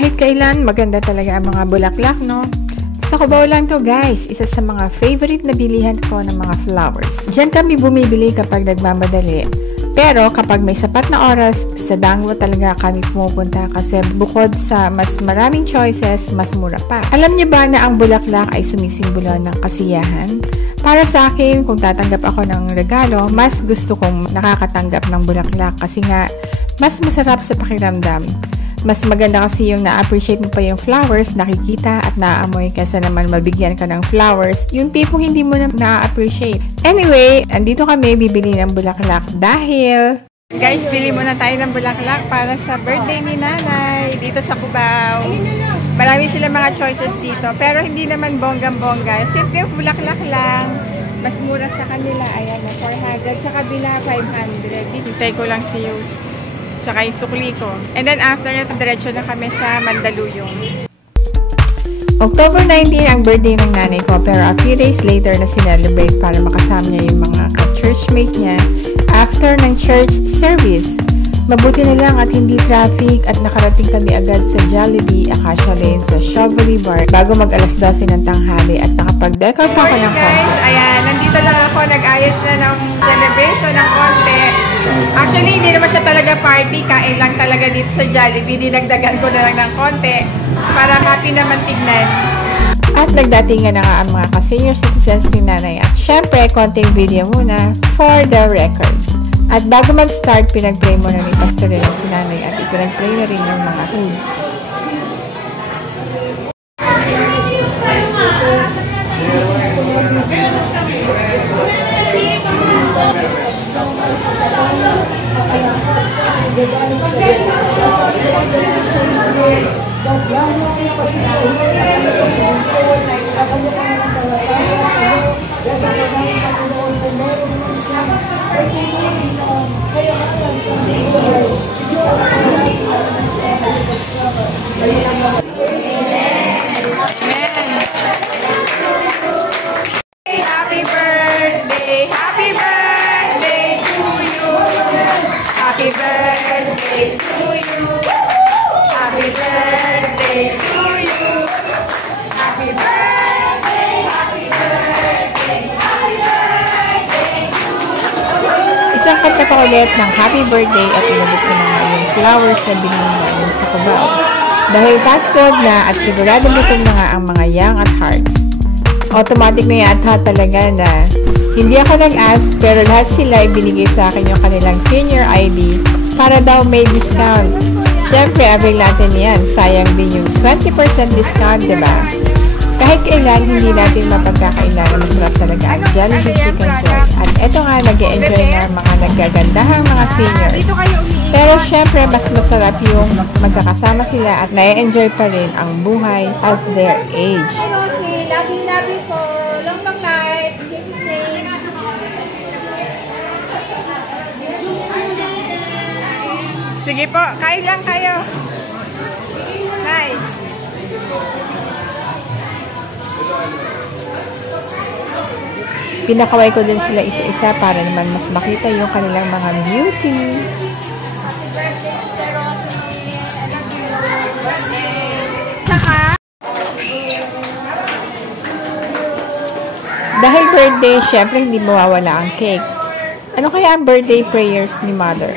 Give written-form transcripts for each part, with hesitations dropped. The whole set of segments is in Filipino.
Kahit kailan, maganda talaga ang mga bulaklak, no? Sa Cubao lang to guys, isa sa mga favorite na bilihan ko ng mga flowers. Diyan kami bumibili kapag nagmamadali. Pero kapag may sapat na oras, sa Dangwo talaga kami pumupunta kasi bukod sa mas maraming choices, mas mura pa. Alam niyo ba na ang bulaklak ay sumisimbolo ng kasiyahan? Para sa akin, kung tatanggap ako ng regalo, mas gusto kong nakakatanggap ng bulaklak kasi nga, mas masarap sa pakiramdam. Mas maganda kasi yung na-appreciate mo pa yung flowers, nakikita at naaamoy kaysa naman mabigyan ka ng flowers, yung tipong hindi mo na-appreciate. Anyway, andito kami bibili ng bulaklak dahil... Guys, bili muna tayo ng bulaklak para sa birthday ni Nanay dito sa Cubao. Marami sila mga choices dito, pero hindi naman bonggang-bongga. Simple bulaklak lang. Mas mura sa kanila. Ayan, 400. Sa kabila, 500. Hintay ko lang si Yus. Tsaka yung sukli ko. And then after nito, diretso na kami sa Mandaluyong. October 19 ang birthday ng nanay ko, pero a few days later na sinelebrate para makasama niya yung mga ka-churchmate niya after ng church service. Mabuti na lang at hindi traffic at nakarating kami agad sa Jollibee, Acacia Lane sa Chevrolet Bar bago mag alas 12 ng tanghali at nakapag-decor pa ako ng konti. Guys, ayan, nandito lang ako, nag-ayos na ng celebration ng konti. Actually, hindi naman siya talaga party, kain lang talaga dito sa Jollibee. Dinagdagan ko na lang ng konti para happy naman tignan. At nagdatingan na nga ang mga ka-senior citizens ni nanay at syempre, konting video muna for the record. At bago mag-start, pinag-play muna ni Pastor Ren si nanay at ipinag-play na rin yung mga hymns. Isang kanta pa ulit ng happy birthday at inabot ko naman yung flowers na binili namin sa Cubao. Dahil fast food na at sigurado gutom na nga ang mga young at hearts. Automatic na yata talaga na hindi ako nag-ask pero lahat sila ibinigay sa akin yung kanilang senior ID para daw may discount. Siyempre, avail natin yan. Sayang din yung 20% discount, diba? Kahit kailan, hindi natin mapagkakailan na masarap talaga ang Jollibee Chicken Joy. At eto nga, nag-e-enjoy na mga naggagandahang mga seniors. Pero syempre, mas masarap yung magkakasama sila at na-enjoy pa rin ang buhay at their age. Lagi po. Long life. Sige po, kain lang kayo. Nice. Pinakaway ko din sila isa-isa para naman mas makita yung kanilang mga beauty. Dahil birthday, syempre hindi mawawala ang cake. Ano kaya ang birthday prayers ni Mother?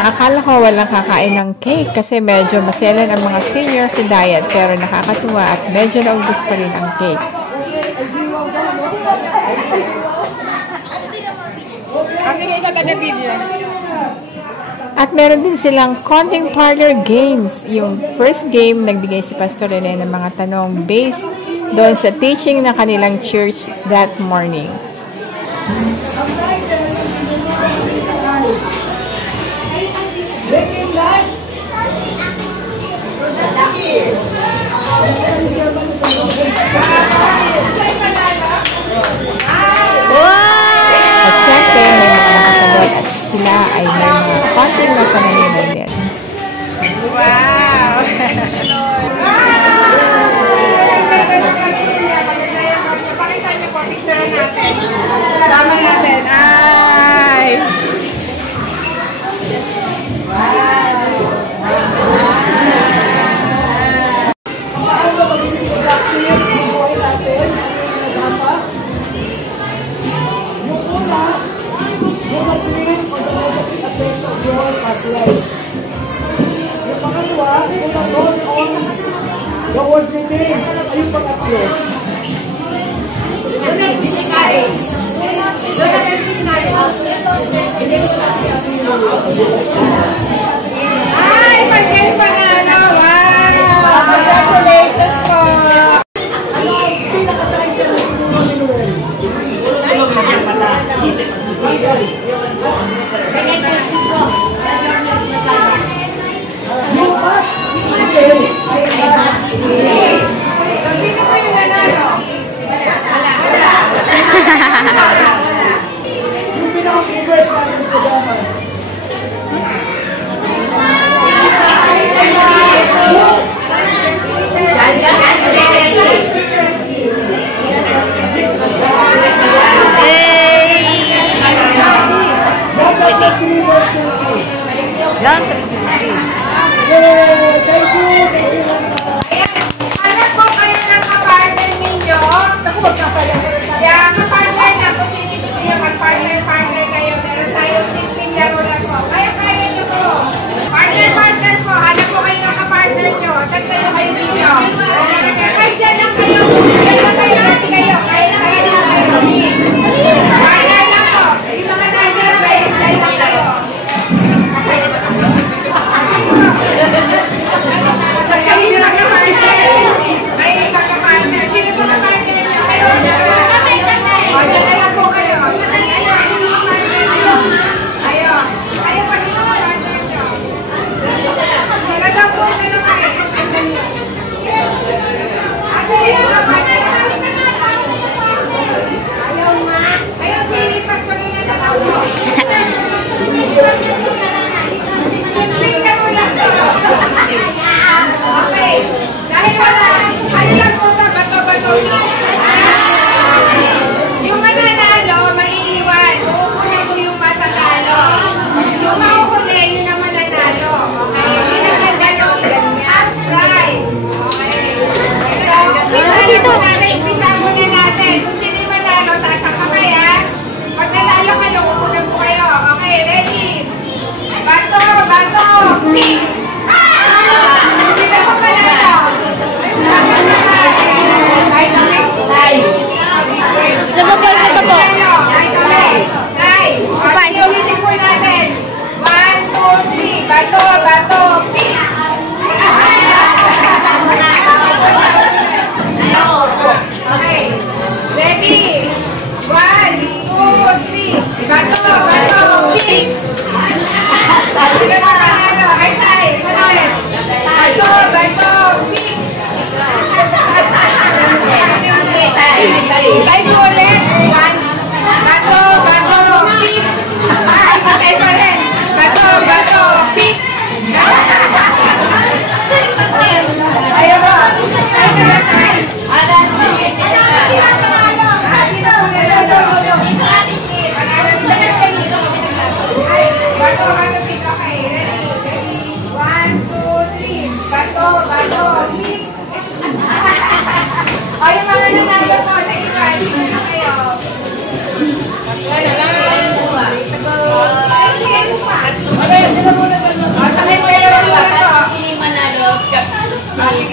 Akala ko walang kakain ng cake kasi medyo maselan ang mga senior sa diet pero nakakatuwa at medyo naubos pa rin ang cake. At meron din silang konting parlor games. Yung first game, nagbigay si Pastor Rene ng mga tanong based doon sa teaching ng kanilang church that morning. Wow! The word remains. Ayun pangatlo. Ay, pag-game pa na, ano? Wow! Congratulations po! Ano ang pinaka-title ng Puro ni Noel? You must say, Sino po yung nanalo? yung pinaka-progress natin ng programa. Yan, Thank you. Hanap po kayo ng kapartner ninyo. Ako magkasaya. Kaya kapartner na kung sino gusto nyo mag-partner kayo. Meron tayong simpleng laro lang po. Kaya nyo po. Partner po. Hanap po kayo ng kapartner nyo. Saan kayo dito? Kahit dyan lang kayo. Dyan lang kayo. Hati kayo. Kahit lang kayo. Partner lang po. Yung mga nasa space. Dyan lang kayo. Yung mananalo, maiiwan. Uukunin ko yung matatalo. Yung mauhuli, yun ang mananalo. Okay? Hindi na nagano, half prize. Okay? Umpisa muna natin. Kung sino yung manalo, taas ang kamay, ha? Pag nanalo kayo, uukunin ko kayo. Okay, ready? Bato! Pick! Sino po manalo? Sa po. Sige, ulitin po natin. 1, 2, 3. Bato, pick! Okay. Ready? 1, 2, 3. Bato, pick! Sige pa, panalo. Ay, Manoel. Bato, pick! Tayo po ulit. Bato, pick! Ay, patay pa rin. Bato, pick! Ayaw mo. Bato, pick. Okay, ready? 1, 2, 3. Bato, pick! Ay, yung mga nanalo po na iwan. Sino na kayo? Okay, sila muna na. Sakay kayo lang po. Sino manalo? Si Okay,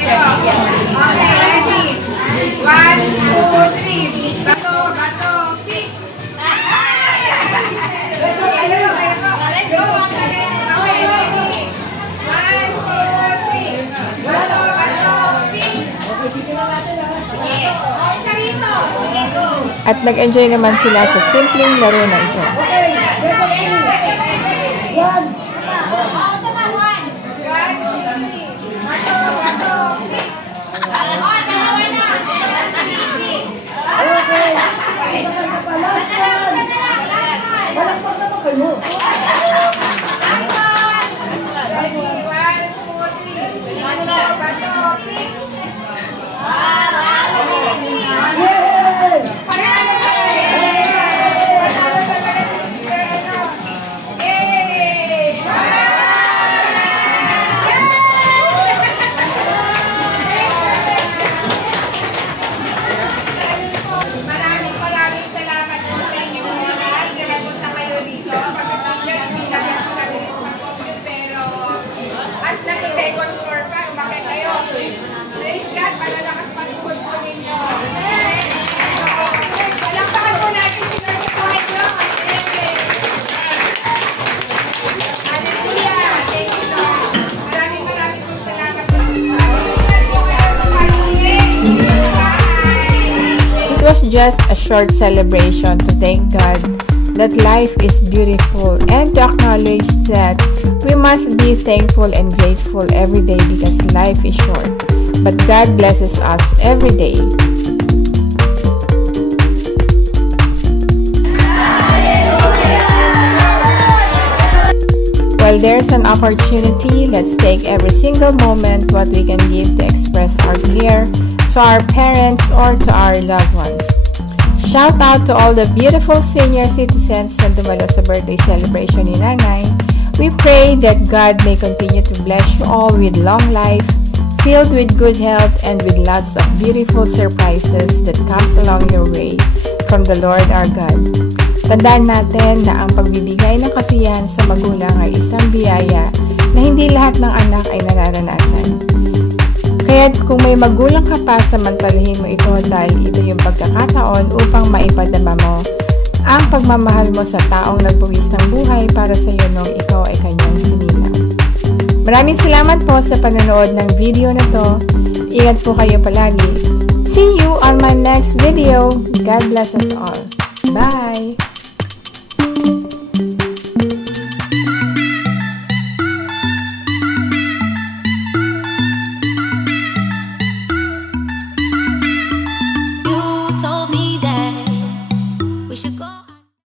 ready? 1, 2, 3. Bato, pick! Go! Okay, ready? 1, 2, 3. Bato, pick! At nag-enjoy naman sila sa simpleng laro na ito. One. Okay. Isa pa. Last one. Palakpak naman kayo. Yay! was just a short celebration to thank God that life is beautiful and to acknowledge that we must be thankful and grateful every day because life is short. But God blesses us every day. While there's an opportunity, let's take every single moment what we can give to express our care to our parents or to our loved ones. Shout out to all the beautiful senior citizens na dumalo sa birthday celebration ni Nanay. We pray that God may continue to bless you all with long life, filled with good health, and with lots of beautiful surprises that comes along your way from the Lord our God. Tandaan natin na ang pagbibigay ng kasiyahan sa magulang ay isang biyaya na hindi lahat ng anak ay nararanasan. Kaya't kung may magulang ka pa, samantalahin mo ito dahil ito yung pagkakataon upang maipadama mo ang pagmamahal mo sa taong nagbuwis ng buhay para sa iyo nung ikaw ay kanyang sinilang. Maraming salamat po sa panonood ng video na to. Ingat po kayo palagi. See you on my next video. God bless us all. Bye!